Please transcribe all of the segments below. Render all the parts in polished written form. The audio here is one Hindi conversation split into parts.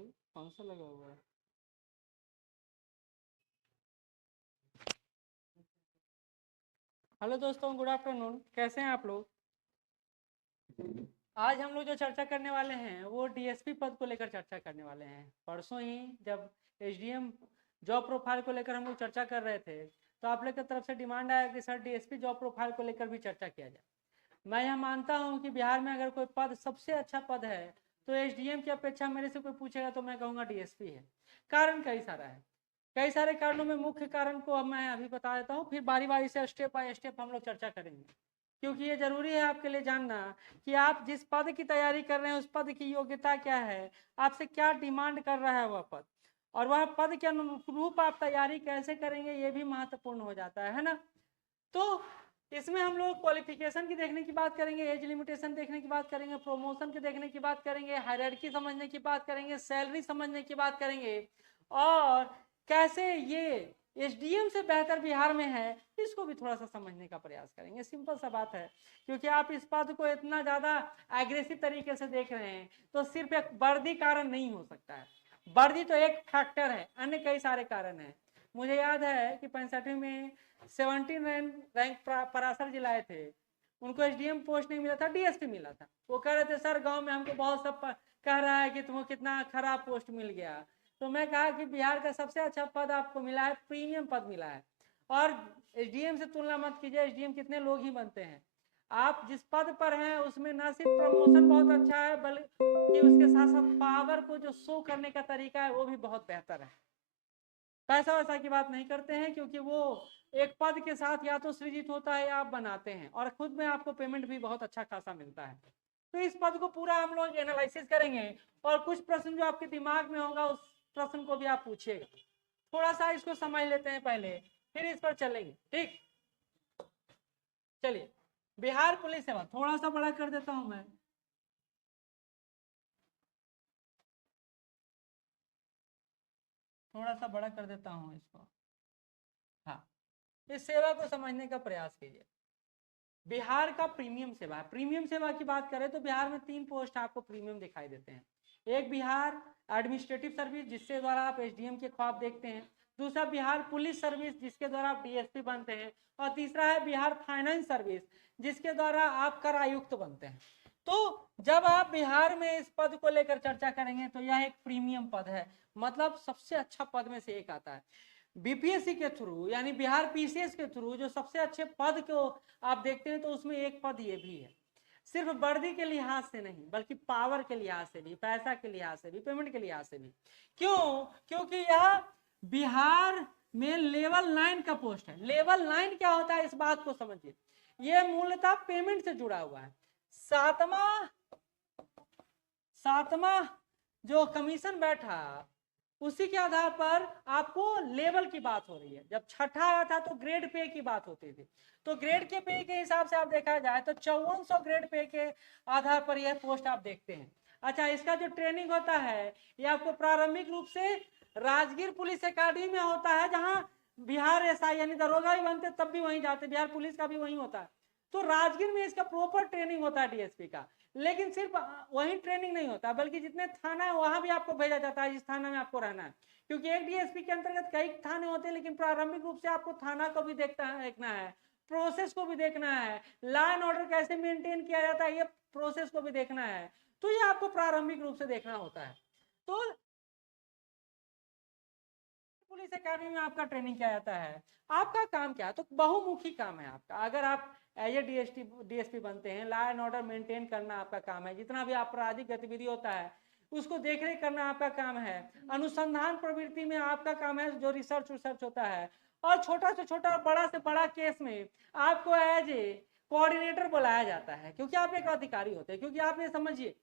कौन सा लगा हुआ है? हेलो दोस्तों, गुड आफ्टरनून। कैसे हैं आप लोग? आज हम लोग जो चर्चा करने वाले हैं वो डीएसपी पद को लेकर चर्चा करने वाले हैं। परसों ही जब एसडीएम जॉब प्रोफाइल को लेकर हम लोग चर्चा कर रहे थे तो आप लोग की तरफ से डिमांड आया कि सर डीएसपी जॉब प्रोफाइल को लेकर भी चर्चा किया जाए। मैं यह मानता हूं कि बिहार में अगर कोई पद सबसे अच्छा पद है तो एसडीएम की अपेक्षा मेरे से कोई पूछेगा तो मैं कहूँगा डीएसपी है। कारण कई सारा है, कई सारे कारणों में मुख्य कारण को मैं अभी बता देता हूँ, फिर बारी बारी से स्टेप बाय स्टेप हम लोग चर्चा करेंगे, क्योंकि ये जरूरी है आपके लिए जानना कि आप जिस पद की तैयारी कर रहे हैं उस पद की योग्यता क्या है, आपसे क्या डिमांड कर रहा है वह पद, और वह पद के अनुरूप आप तैयारी कैसे करेंगे ये भी महत्वपूर्ण हो जाता है ना। तो इसमें हम लोग क्वालिफिकेशन की देखने की बात करेंगे, एज लिमिटेशन देखने की बात करेंगे, प्रमोशन के देखने की बात करेंगे, हायरार्की समझने की बात करेंगे, सैलरी समझने की बात करेंगे, और कैसे ये एसडीएम से बेहतर बिहार में है इसको भी थोड़ा सा समझने का प्रयास करेंगे। सिंपल सा बात है, क्योंकि आप इस पद को इतना ज्यादा एग्रेसिव तरीके से देख रहे हैं तो सिर्फ एक वर्दी कारण नहीं हो सकता है। वर्दी तो एक फैक्टर है, अन्य कई सारे कारण है। मुझे याद है कि 65 में 17 रैंक पराशर जी लाए थे, उनको एसडीएम पोस्ट नहीं मिला था, डीएसपी मिला था। वो कह रहे थे सर गांव में हमको बहुत सब कह रहा है कि तुमको कितना खराब पोस्ट मिल गया। तो मैं कहा कि बिहार का सबसे अच्छा पद आपको मिला है, प्रीमियम पद मिला है, और एसडीएम से तुलना मत कीजिए, एसडीएम कितने लोग ही बनते हैं। आप जिस पद पर हैं उसमें न सिर्फ प्रमोशन बहुत अच्छा है बल्कि उसके साथ साथ पावर को जो शो करने का तरीका है वो भी बहुत बेहतर है। पैसा वैसा की बात नहीं करते हैं, क्योंकि वो एक पद के साथ या तो सृजित होता है या आप बनाते हैं, और खुद में आपको पेमेंट भी बहुत अच्छा खासा मिलता है। तो इस पद को पूरा हम लोग एनालिसिस करेंगे, और कुछ प्रश्न जो आपके दिमाग में होगा उस प्रश्न को भी आप पूछिएगा। थोड़ा सा इसको समझ लेते हैं पहले, फिर इस पर चलेंगे। ठीक, चलिए। बिहार पुलिस सेवा थोड़ा सा बड़ा कर देता हूं मैं, थोड़ा सा बड़ा कर देता हूं इसको। हाँ, इस सेवा को समझने का प्रयास कीजिए। बिहार का प्रीमियम सेवा है। प्रीमियम सेवा की बात करें तो बिहार में 3 पोस्ट आपको प्रीमियम दिखाई देते हैं। एक बिहार एडमिनिस्ट्रेटिव सर्विस, जिसके द्वारा आप एसडीएम के ख्वाब देखते हैं। दूसरा बिहार पुलिस सर्विस, जिसके द्वारा आप डीएसपी बनते हैं। और तीसरा है बिहार फाइनेंस सर्विस, जिसके द्वारा आप कर आयुक्त बनते हैं। तो जब आप बिहार में इस पद को लेकर चर्चा करेंगे तो यह एक प्रीमियम पद है, मतलब सबसे अच्छा पद में से एक आता है। बीपीएससी के थ्रू यानी बिहार पीसीएस के थ्रू जो सबसे अच्छे पद को आप देखते हैं तो उसमें एक पद ये भी है। सिर्फ वर्दी के लिहाज से नहीं बल्कि पावर के लिहाज से भी, पैसा के लिहाज से भी, पेमेंट के लिहाज से भी। क्यों? क्योंकि यह बिहार में लेवल 9 का पोस्ट है। लेवल 9 क्या होता है इस बात को समझिए। यह मूलतः पेमेंट से जुड़ा हुआ है। सातवां जो कमीशन बैठा उसी के आधार पर आपको लेवल की बात हो रही है। जब छठा आया था तो ग्रेड पे की बात होती थी, तो ग्रेड के पे के हिसाब से आप देखा जाए तो 5400 ग्रेड पे के आधार पर यह पोस्ट आप देखते हैं। अच्छा, इसका जो ट्रेनिंग होता है ये आपको प्रारंभिक रूप से राजगीर पुलिस अकादमी में होता है, जहां बिहार एसआई यानी दरोगा भी बनते तब भी वहीं जाते, बिहार पुलिस का भी वहीं होता है। तो राजगीर में इसका प्रॉपर ट्रेनिंग होता है डीएसपी का। लेकिन सिर्फ वहीं ट्रेनिंग नहीं होता बल्कि जितने थाना है वहां भी आपको भेजा जाता है जिस थाना में आपको रहना है, क्योंकि एक डीएसपी के अंतर्गत कई थाने होते हैं। लेकिन प्रारंभिक रूप से आपको थाना को भी देखना है, प्रोसेस को भी देखना है, लॉ एंड ऑर्डर कैसे मेंटेन किया जाता है ये प्रोसेस को भी देखना है। तो ये आपको प्रारंभिक रूप से देखना होता है। तो पुलिस अकेडमी में आपका ट्रेनिंग किया जाता है। आपका काम क्या है? तो बहुमुखी काम है आपका। अगर आप एज ए डीएसपी बनते हैं, लॉ एंड ऑर्डर मेंटेन करना आपका काम है। जितना भी आपराधिक गतिविधि होता है उसको देखरेख करना आपका काम है। अनुसंधान प्रवृत्ति में आपका काम है, जो रिसर्च होता है। और छोटा से छोटा और बड़ा से बड़ा केस में आपको एज ए कोऑर्डिनेटर बुलाया जाता है, क्योंकि आप एक अधिकारी होते हैं। क्योंकि आप ये समझिए,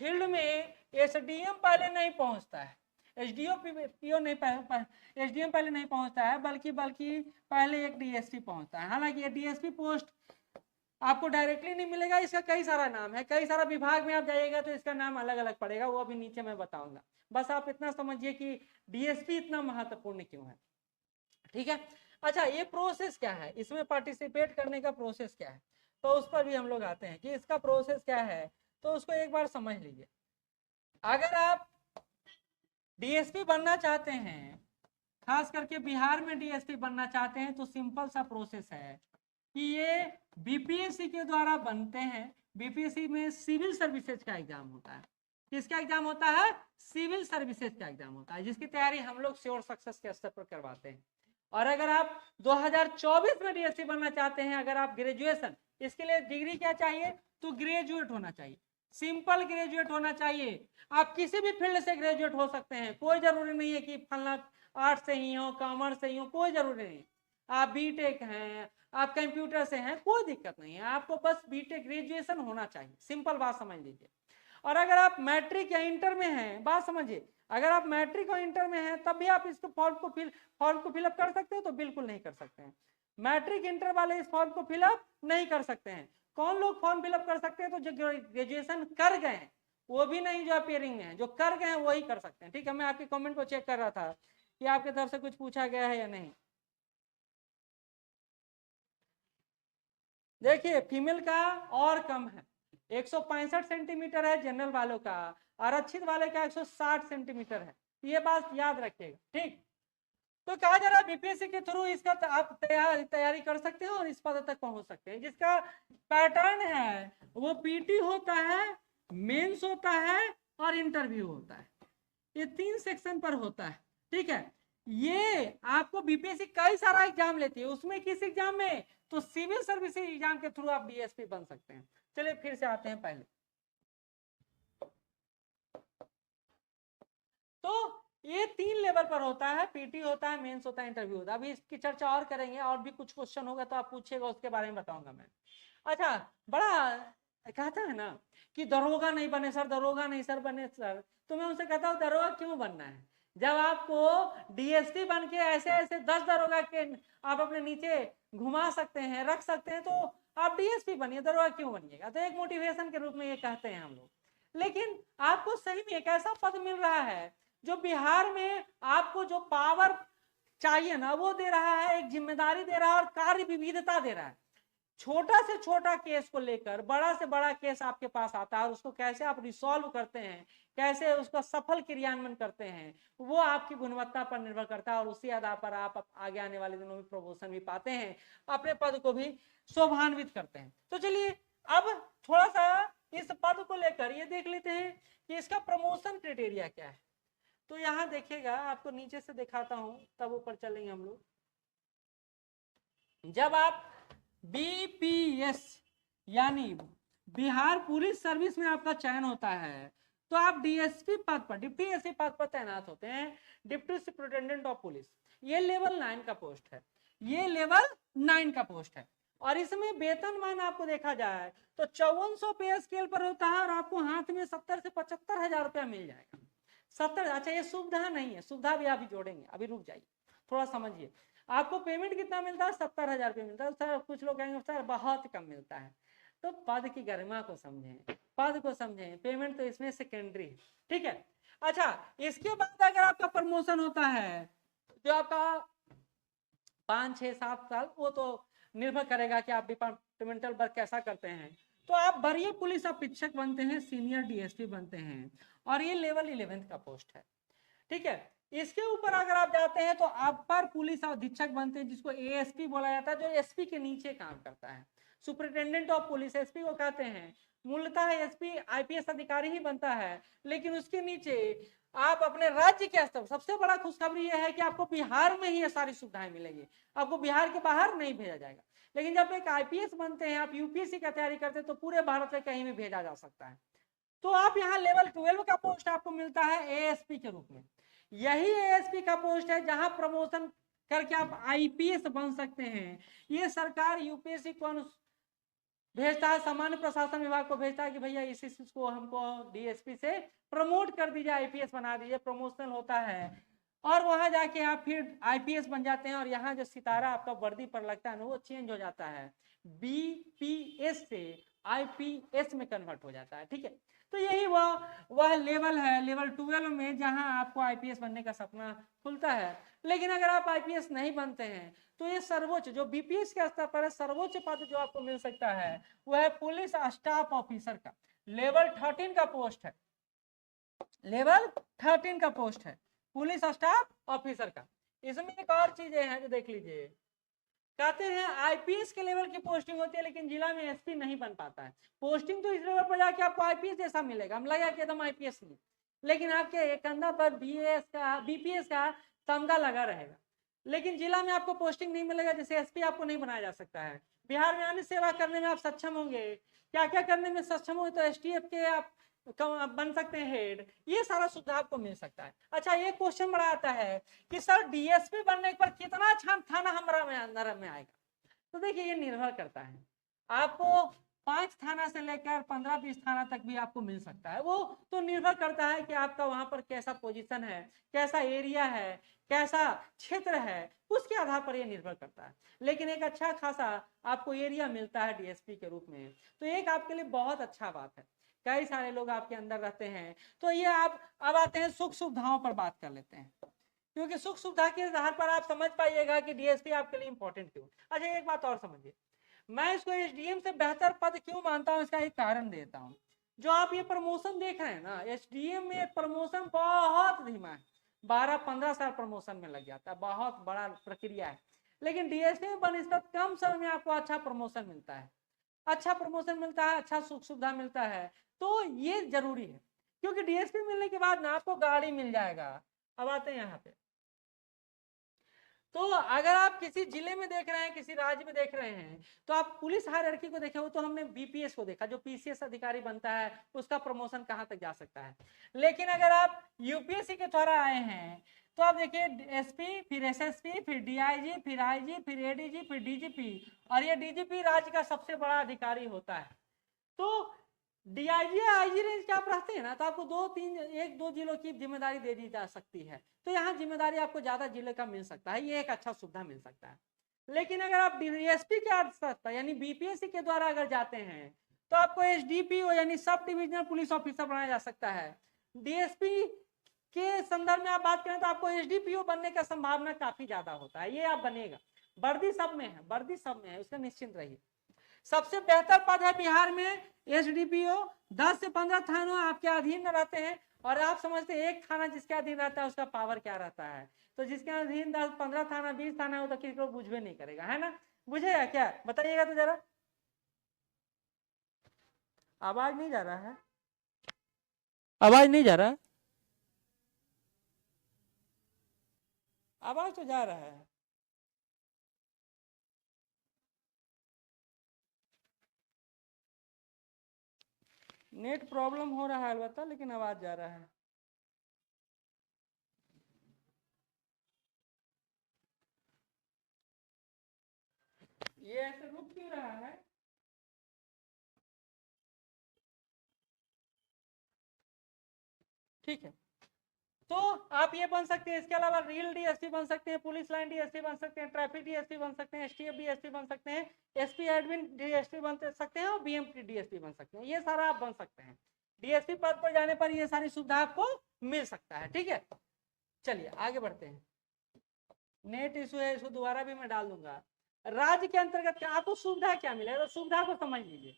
फील्ड में एसडीएम पहले नहीं पहुंचता है, एसडीओ नहीं, एसडीएम पहले नहीं पहुंचता है, बल्कि पहले एक डीएसपी पहुंचता है। हालांकि ये डीएसपी पोस्ट आपको डायरेक्टली नहीं मिलेगा, इसका कई सारा नाम है, कई सारा विभाग में आप जाइएगा तो इसका नाम अलग अलग पड़ेगा, वो अभी नीचे मैं बताऊंगा। बस आप इतना समझिए कि डीएसपी इतना महत्वपूर्ण क्यों है। ठीक है। अच्छा, ये प्रोसेस क्या है, इसमें पार्टिसिपेट करने का प्रोसेस क्या है, तो उस पर भी हम लोग आते हैं कि इसका प्रोसेस क्या है। तो उसको एक बार समझ लीजिए। अगर आप डीएसपी बनना चाहते हैं, खास करके बिहार में डीएसपी बनना चाहते हैं, तो सिंपल सा प्रोसेस है कि ये बीपीएससी के द्वारा बनते हैं। बीपीएससी में सिविल सर्विसेज का एग्जाम होता है। किसका एग्जाम होता है? सिविल सर्विसेज का एग्जाम होता है, जिसकी तैयारी हम लोग श्योर सक्सेस के स्तर पर करवाते हैं। और अगर आप 2024 में डीएसपी बनना चाहते हैं, अगर आप ग्रेजुएशन, इसके लिए डिग्री क्या चाहिए? तो ग्रेजुएट होना चाहिए, सिंपल ग्रेजुएट होना चाहिए। आप किसी भी फील्ड से ग्रेजुएट हो सकते हैं, कोई जरूरी नहीं है कि फलना आर्ट्स से ही हो, कॉमर्स से ही हो, कोई जरूरी नहीं। आप बीटेक हैं, आप कंप्यूटर से हैं, कोई दिक्कत नहीं है, आपको बस बीटेक ग्रेजुएशन होना चाहिए, सिंपल बात समझ लीजिए। और अगर आप मैट्रिक या इंटर में हैं, बात समझिए, अगर आप मैट्रिक और इंटर में हैं तब भी आप इसको फॉर्म को फिलअप कर सकते हो? तो बिल्कुल नहीं कर सकते हैं। मैट्रिक इंटर वाले इस फॉर्म को फिलअप नहीं कर सकते हैं। कौन लोग फॉर्म फिलअप कर सकते हैं? तो जो ग्रेजुएशन कर गए हैं, वो भी नहीं जो अपियरिंग में है, जो कर गए हैं वही कर सकते हैं। ठीक है, मैं आपके कमेंट को चेक कर रहा था कि आपकी तरफ से कुछ पूछा गया है या नहीं। देखिए फीमेल का और कम है, 165 सेंटीमीटर है जनरल वालों का, आरक्षित वाले का 160 सेंटीमीटर है। ये बात याद रखिएगा, ठीक। तो कहा जा रहा है बीपीएससी के थ्रू इसका आप तैयारी कर सकते हैं और इस पद तक पहुंच सकते हैं। जिसका पैटर्न है वो पीटी होता है, मेंस होता है और इंटरव्यू होता है। ये 3 सेक्शन पर होता है, ठीक है। ये आपको बीपीएससी कई सारा एग्जाम लेती है, उसमें किस एग्जाम में? तो सिविल सर्विस एग्जाम के थ्रू आप डीएसपी बन सकते हैं। चलिए फिर से आते हैं पहले। तो ये 3 लेवल पर होता है, पीटी होता है, मेंस होता है, इंटरव्यू होता है। अभी इसकी चर्चा और करेंगे, और भी कुछ क्वेश्चन होगा तो आप पूछिएगा, उसके बारे में बताऊंगा मैं। अच्छा, बड़ा कहता है ना कि दरोगा नहीं बने सर, दरोगा नहीं सर बने सर, तो मैं उनसे कहता हूँ दरोगा क्यों बनना है? जब आपको डीएसपी बन के ऐसे ऐसे 10 दरोगा के आप अपने नीचे घुमा सकते हैं, रख सकते हैं, तो आप डीएसपी बनिए, दरोगा क्यों बनिएगा? तो एक मोटिवेशन के रूप में ये कहते हैं हम लोग। लेकिन आपको सही में एक ऐसा पद मिल रहा है जो बिहार में आपको जो पावर चाहिए ना वो दे रहा है, एक जिम्मेदारी दे रहा है और कार्य विविधता दे रहा है। छोटा से छोटा केस को लेकर बड़ा से बड़ा केस आपके पास आता है, और उसको कैसे आप रिसॉल्व करते हैं, कैसे उसका सफल क्रियान्वयन करते हैं, वो आपकी गुणवत्ता पर निर्भर करता है। और उसी आधार पर आप आगे आने वाले दिनों में प्रमोशन भी पाते हैं, अपने पद को भी शोभान्वित करते हैं। तो चलिए अब थोड़ा सा इस पद को लेकर ये देख लेते हैं कि इसका प्रमोशन क्राइटेरिया क्या है। तो यहाँ देखिएगा, आपको नीचे से दिखाता हूं तब ऊपर चलेंगे हम लोग। जब आप बीपीएस यानी बिहार पुलिस सर्विस में आपका चयन होता है, तो आप डीएसपी पद पर, डिप्टी एसपी पद पर तैनात होते हैं, डिप्टी सुपरिटेंडेंट ऑफ पुलिस। ये लेवल 9 का पोस्ट है, ये लेवल 9 का पोस्ट है। और इसमें वेतनमान आपको देखा जाए तो 5400 पे स्केल पर होता है, और आपको हाथ में 70 से 75 हजार रुपया मिल जाएगा। 70, अच्छा ये सुविधा नहीं है, सुविधा भी अभी जोड़ेंगे, अभी रुक जाइए थोड़ा समझिए। आपको पेमेंट कितना मिलता है? 70,000 रुपये मिलता है। सर कुछ लोग कहेंगे सर बहुत कम मिलता है, तो पद की गरिमा को समझें, पद को समझें, पेमेंट तो इसमें सेकेंडरी है, ठीक है। अच्छा, इसके बाद अगर आपका प्रमोशन होता है जो आपका 5, 6, 7 साल, वो तो निर्भर करेगा कि आप डिपार्टमेंटल वर्क कैसा करते हैं, तो आप वरीय पुलिस अधीक्षक बनते हैं, सीनियर डीएसपी बनते हैं, और ये लेवल 11 का पोस्ट है, ठीक है। इसके ऊपर अगर आप जाते हैं तो अपर पुलिस अधीक्षक बनते हैं, जिसको एएसपी बोला जाता है, जो एसपी के नीचे काम करता है। सुपरिटेंडेंट ऑफ पुलिस एसपी को कहते हैं। मूलतः एसपी आईपीएस अधिकारी ही बनता है, लेकिन उसके नीचे आप अपने राज्य के स्तर, सबसे बड़ा खुशखबरी यह है कि आपको बिहार में ही ये सारी सुविधाएं मिलेंगी, आपको बिहार के बाहर नहीं भेजा जाएगा। लेकिन जब एक आईपीएस बनते हैं, आप यूपीएससी का तैयारी करते हैं, तो पूरे भारत में कहीं भी भेजा जा सकता है। तो आप यहाँ लेवल 12 का पोस्ट आपको मिलता है एएसपी के रूप में। यही एएसपी का पोस्ट है जहां प्रमोशन करके आप आईपीएस बन सकते हैं। ये सरकार यूपीएससी को भेजता है, सामान्य प्रशासन विभाग को भेजता है कि भैया इस को हमको डीएसपी से प्रमोट कर दीजिए, आईपीएस बना दीजिए, प्रमोशनल होता है। और वहां जाके आप फिर आईपीएस बन जाते हैं, और यहाँ जो सितारा आपका वर्दी पर लगता है ना, वो चेंज हो जाता है, बीपीएस से आईपीएस में कन्वर्ट हो जाता है, ठीक है। तो यही वह लेवल है, लेवल 12 में, जहां आपको आईपीएस बनने का सपना खुलता है। लेकिन अगर आप आईपीएस नहीं बनते हैं, तो ये सर्वोच्च जो बीपीएस के स्तर पर है, सर्वोच्च पद जो आपको मिल सकता है वह है पुलिस स्टाफ ऑफिसर का, लेवल 13 का पोस्ट है, लेवल 13 का पोस्ट है। पुलिस स्टाफ ऑफिसर का। इसमें एक और चीजें हैं जो देख लीजिए, कहते हैं आईपीएस के लेवल की पोस्टिंग होती है लेकिन जिला में एसपी नहीं बन पाता है। पोस्टिंग तो इस लेवल पर जाके आपको आईपीएस जैसा मिलेगा, हम लगा कि एकदम आईपीएस नहीं, लेकिन आपके कंधा पर बीएस का बीपीएस का तमगा लगा रहेगा, लेकिन जिला में आपको पोस्टिंग नहीं मिलेगा, जैसे एसपी आपको नहीं बनाया जा सकता है। बिहार में अन्य सेवा करने में आप सक्षम होंगे, क्या क्या करने में सक्षम होंगे, तो एसटीएफ के आप बन सकते हैं हेड, ये सारा सुविधा आपको मिल सकता है। अच्छा, ये क्वेश्चन बड़ा आता है कि सर डीएसपी बनने पर कितना थाना हमारा में अंदर में आएगा। तो देखिए ये निर्भर करता है, आपको 5 थाना से लेकर 15-20 थाना तक भी आपको मिल सकता है। वो तो निर्भर करता है कि आपका वहां पर कैसा पोजीशन है, कैसा एरिया है, कैसा क्षेत्र है, उसके आधार पर यह निर्भर करता है। लेकिन एक अच्छा खासा आपको एरिया मिलता है डीएसपी के रूप में, तो एक आपके लिए बहुत अच्छा बात है। कई सारे लोग आपके अंदर रहते हैं, तो ये आप अब आते हैं सुख सुविधाओं पर बात कर लेते हैं, क्योंकि सुख सुविधा के आधार पर आप समझ पाइएगा कि डीएसपी आपके लिए इंपॉर्टेंट क्यों। अच्छा, एक बात और समझिए, मैं इसको एसडीएम से बेहतर पद क्यों मानता हूं, इसका एक कारण देता हूं। जो आप ये प्रमोशन देख रहे हैं ना, एसडीएम में प्रमोशन बहुत धीमा है, 12-15 साल प्रमोशन में लग जाता है, बहुत बड़ा प्रक्रिया है। लेकिन डीएसपी में बनिस्बत कम समय में आपको अच्छा प्रमोशन मिलता है, अच्छा प्रमोशन मिलता है, अच्छा सुख सुविधा मिलता है, तो ये जरूरी है। क्योंकि डीएसपी मिलने के बाद ना आपको गाड़ी मिल जाएगा। अब आते हैं यहाँ पे, तो अगर आप किसी जिले में देख रहे हैं, किसी राज्य में देख रहे हैं, तो आप पुलिस हायरार्की को देखे हो, तो हमने बीपीएस को देखा, जो पीसीएस अधिकारी बनता है उसका प्रमोशन कहां तक जा सकता है। लेकिन अगर आप यूपीएससी के द्वारा आए हैं, तो आप देखिए एसपी, फिर एसएसपी, फिर डीआईजी, फिर आईजी, फिर एडीजी, फिर डीजीपी, और ये डीजीपी राज्य का सबसे बड़ा अधिकारी होता है। तो डीआईजी आईजी रेंज के आप रहते हैं ना, तो आपको 1-2 जिलों की जिम्मेदारी दे दी जा सकती है, तो यहाँ जिम्मेदारी आपको ज्यादा जिले का मिल सकता है, ये एक अच्छा सुविधा मिल सकता है। लेकिन अगर आप डीएसपी के साथ यानी बीपीएससी के द्वारा अगर जाते हैं, तो आपको एसडीपीओ यानी सब डिविजनल पुलिस ऑफिसर बनाया जा सकता है। डीएसपी के संदर्भ में आप बात करें तो आपको एसडीपीओ बनने का संभावना काफी ज्यादा होता है, ये आप बनेगा। वर्दी सब में है, वर्दी सब में है, उसका निश्चिंत रहिए। सबसे बेहतर पद है बिहार में एसडीपीओ, 10 से 15 थानों आपके अधीन रहते हैं, और आप समझते हैं एक थाना जिसके अधीन रहता है उसका पावर क्या रहता है, तो जिसके अधीन 10-15 थाना 20 थाना हो तो किसी को बुझवे नहीं करेगा, है ना। बुझेगा क्या, बताइएगा तो जरा। आवाज नहीं जा रहा है, आवाज नहीं जा रहा है, आवाज तो जा रहा है। नेट प्रॉब्लम हो रहा है अलबत्ता, लेकिन आवाज जा रहा है। ये ऐसे रुक क्यों रहा है। ठीक है, तो आप ये बन सकते हैं, इसके अलावा रील डीएसपी बन सकते हैं, पुलिस लाइन डीएसपी बन सकते हैं, ट्रैफिक डीएसपी बन सकते हैं, एसटीएफ डीएसपी बन सकते हैं, एसपी एडमिन डीएसपी बन सकते हैं, और बीएमपी डीएसपी बन सकते हैं, ये सारा आप बन सकते हैं। डीएसपी पद पर जाने पर ये सारी सुविधा आपको मिल सकता है। ठीक है, चलिए आगे बढ़ते हैं। नेट इशू है, इसको दोबारा भी मैं डाल दूंगा। राज्य के अंतर्गत आपको सुविधा क्या मिलेगा, तो सुविधा को समझ लीजिए।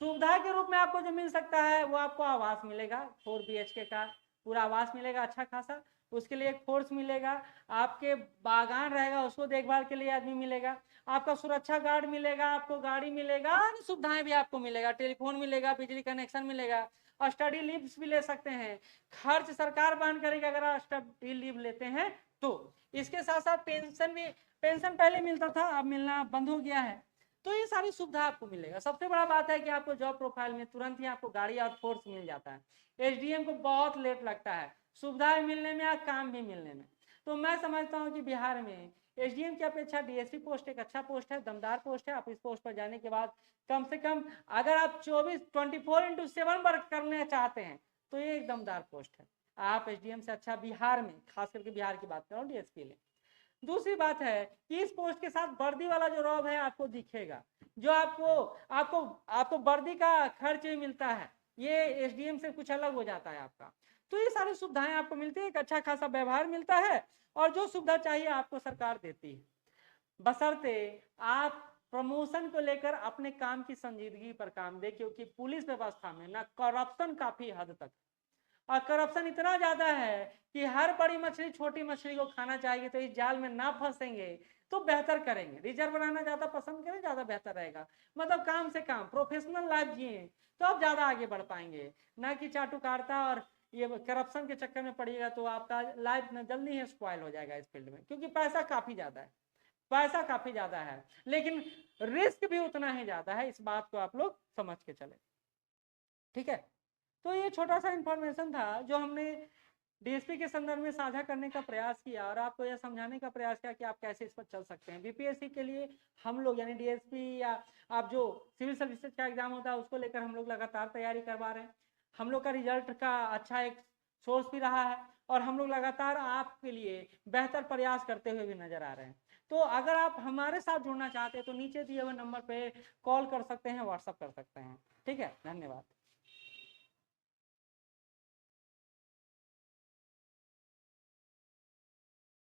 सुविधा के रूप में आपको जो मिल सकता है वो आपको आवास मिलेगा, 4 BHK का पूरा आवास मिलेगा अच्छा खासा, उसके लिए एक फोर्स मिलेगा, आपके बागान रहेगा उसको देखभाल के लिए आदमी मिलेगा, आपका सुरक्षा गार्ड मिलेगा, आपको गाड़ी मिलेगा, सुविधाएं भी आपको मिलेगा, टेलीफोन मिलेगा, बिजली कनेक्शन मिलेगा, और स्टडी लीव्स भी ले सकते हैं, खर्च सरकार वहन करेगी अगर आप स्टडी लीव लेते हैं तो। इसके साथ साथ पेंशन भी, पेंशन पहले मिलता था अब मिलना बंद हो गया है, तो ये सारी सुविधा आपको मिलेगा। सबसे बड़ा बात है कि आपको जॉब प्रोफाइल में तुरंत ही आपको गाड़ी और फोर्स मिल जाता है। एसडीएम को बहुत लेट लगता है सुविधाएं मिलने में या काम भी मिलने में। तो मैं समझता हूँ कि बिहार में एसडीएम की अपेक्षा डीएसपी पोस्ट एक अच्छा पोस्ट है, दमदार पोस्ट है। आप इस पोस्ट पर जाने के बाद कम से कम अगर आप 24/7 वर्क करना चाहते हैं तो ये एक दमदार पोस्ट है। आप एसडीएम से अच्छा बिहार में, खास करके बिहार की बात कर रहा हूँ, डीएसपी ले। दूसरी बात है कि इस पोस्ट के साथ वर्दी वाला जो रॉब है आपको दिखेगा, जो आपको आपको आपको वर्दी का खर्च भी मिलता है, ये एसडीएम से कुछ अलग हो जाता है आपका। तो ये सारी सुविधाएं आपको मिलती है, एक अच्छा खासा व्यवहार मिलता है, और जो सुविधा चाहिए आपको सरकार देती है, बशर्ते आप प्रमोशन को लेकर अपने काम की संजीदगी पर काम दे। क्योंकि पुलिस व्यवस्था में ना करप्शन काफी हद तक, और करप्शन इतना ज्यादा है कि हर बड़ी मछली छोटी मछली को खाना चाहेगी, तो इस जाल में ना फंसेंगे तो बेहतर करेंगे। रिजर्व बनाना ज्यादा पसंद करें, ज्यादा बेहतर रहेगा। मतलब काम से काम प्रोफेशनल लाइफ जिए तो आप ज्यादा आगे बढ़ पाएंगे, ना कि चाटुकारिता और ये करप्शन के चक्कर में पड़िएगा तो आपका लाइफ में जल्दी ही स्पॉइल हो जाएगा इस फील्ड में, क्योंकि पैसा काफी ज्यादा है, पैसा काफी ज्यादा है, लेकिन रिस्क भी उतना ही ज्यादा है। इस बात को आप लोग समझ के चले, ठीक है। तो ये छोटा सा इंफॉर्मेशन था जो हमने डीएसपी के संदर्भ में साझा करने का प्रयास किया और आपको यह समझाने का प्रयास किया कि आप कैसे इस पर चल सकते हैं। बीपीएससी के लिए हम लोग यानी डीएसपी या आप जो सिविल सर्विसेज का एग्जाम होता है उसको लेकर हम लोग लगातार तैयारी करवा रहे हैं। हम लोग का रिजल्ट का अच्छा एक सोर्स भी रहा है और हम लोग लगातार आपके लिए बेहतर प्रयास करते हुए भी नजर आ रहे हैं। तो अगर आप हमारे साथ जुड़ना चाहते हैं तो नीचे दिए हुए नंबर पे कॉल कर सकते हैं, व्हाट्सअप कर सकते हैं। ठीक है, धन्यवाद।